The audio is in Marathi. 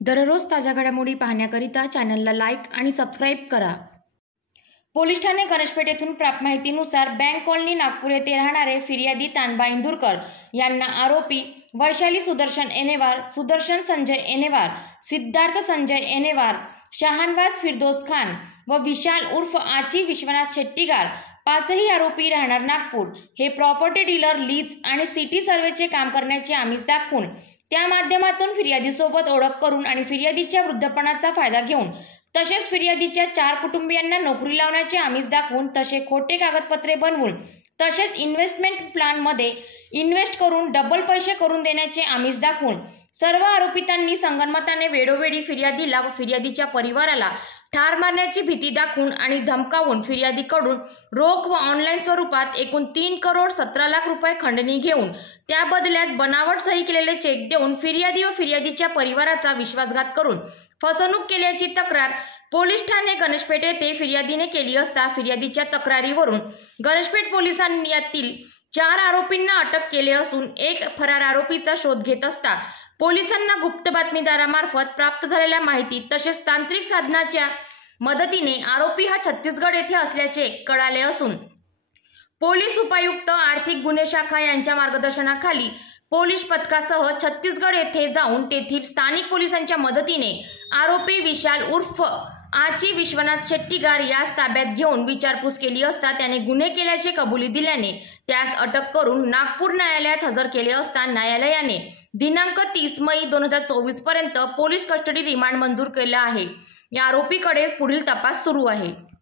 दररोज ताज्या घडामोडी पाहण्याकरिता चॅनलला लाईक आणि सबस्क्राईब करा। पोलीस ठाणे गणेशपेठेतून प्राप्त माहितीनुसार बँक कॉलनी नागपूर येथे राहणारे फिर्यादी तानबा इंदुरकर यांना आरोपी वैशाली सुदर्शन एनेवार, सुदर्शन संजय एनेवार, सिद्धार्थ संजय एनेवार, शहानवाज फिरदोस खान व विशाल उर्फ आची विश्वनाथ शेट्टीगार पाचही आरोपी राहणार नागपूर हे प्रॉपर्टी डीलर लीज आणि सिटी सर्वेचे काम करण्याचे आमिष दाखवून त्या माध्यमातून फिर्यादीसोबत ओळख करून आणि फिर्यादीच्या वृद्धपणाचा फायदा घेऊन तसेच फिर्यादीच्या 4 कुटुंबियांना नोकरी लावण्याचे आमिष दाखवून तसे खोटे कागदपत्रे बनवून तसेच इन्व्हेस्टमेंट प्लॅन मध्ये इन्व्हेस्ट करून डबल पैसे करून देण्याचे आमिष दाखवून सर्व आरोपितांनी संगनमताने वेळोवेळी फिर्यादीला व फिर्यादीच्या परिवाराला ठार मारण्याची भीती दाखवून आणि धमकावून फिर्यादीकडून रोख व ऑनलाईन स्वरूपात एकूण 3,17,00,000 रुपये खंडणी घेऊन त्या बदल्यात बनावट सही केलेले चेक देऊन फिर्यादी व फिर्यादीच्या परिवाराचा विश्वासघात करून फसवणूक केल्याची तक्रार पोलीस ठाणे गणेशपेठ येथे फिर्यादीने केली असता फिर्यादीच्या तक्रारीवरून गणेशपेठ पोलिसांनी यातील 4 आरोपींना अटक केले असून एक फरार आरोपीचा शोध घेत असता पोलिसांना गुप्त बातमीदारामार्फत प्राप्त झालेल्या माहिती तसेच तांत्रिक साधनाच्या मदतीने आरोपी हा छत्तीसगड येथे असल्याचे कळाले असून पोलीस उपायुक्त आर्थिक गुन्हे शाखा यांच्या मार्गदर्शनाखाली पोलीस पथकासह छत्तीसगड येथे जाऊन तेथील स्थानिक पोलिसांच्या मदतीने आरोपी विशाल उर्फ आची विश्वनाथ शेट्टीगार यास ताब्यात घेऊन विचारपूस केली असता त्याने गुन्हे केल्याची कबुली दिल्याने त्यास अटक करून नागपूर न्यायालयात हजर केले असता न्यायालयाने दिनांक 30 मई 2024 पर्यंत पोलीस कस्टडी रिमांड मंजूर केला आहे। या आरोपीकडे पुढील तपास सुरू आहे।